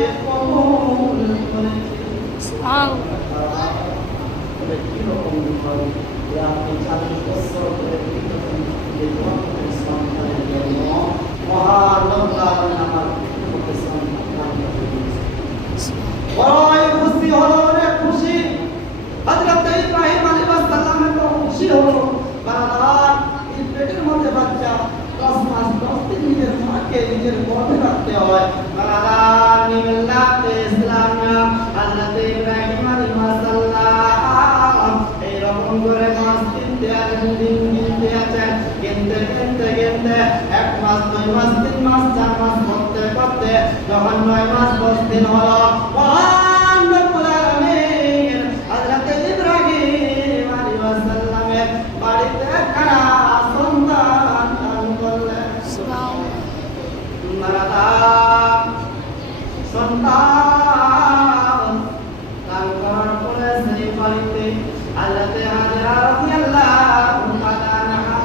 দুনিয়াকে কবুল করে কিরকম আপনি 40 বছর ধরে মহান আমার বড়ই খুশি হলো রে খুশি হযরত ইব্রাহিম আলাইহিস সালাম তো খুশি হলো বারবার এই পেটের মধ্যে বাচ্চা 10 মাস 10 দিন নিজের মাকে নিজের গর্ভে রাখতে হয় বারবার মিল্লাতে ইসলাম হযরত ইব্রাহিম আলাইহিস সালাম এই রকম করে 5 দিন দেয়ার দিন গিনতে আছেন গিনতে এক মাস 2 মাস 3 মাস 4 মাস করতে করতে যখন 9 মাস 10 দিন হলো মহান রব্বুল আলামিন হযরত ইব্রাহিম আলাইহিস সালামের বাড়িতে একটা সন্তান দান করলেন সুবহানাল্লাহ সন্তান দান করার পরে সেই বাড়িতে হযরত হাজরা রাদিয়াল্লাহু তাআলা আনহা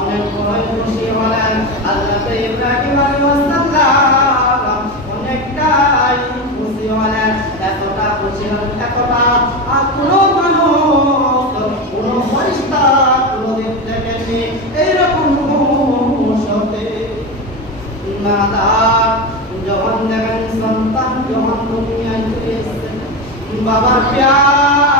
অনেক বড় খুশি হলেন হযরত ইব্রাহিম আলাইহিস সালাম অনেকটাই খুশি হলেন এতটা খুশি হলেন এতটা আর কোনো মানুষ কোনো ফেরেশতা কোনো দিক থেকে এইরকম হতে না যখন দেখেন সন্তান যখন দুনিয়ায় চলে এসেছে বাবার প্যার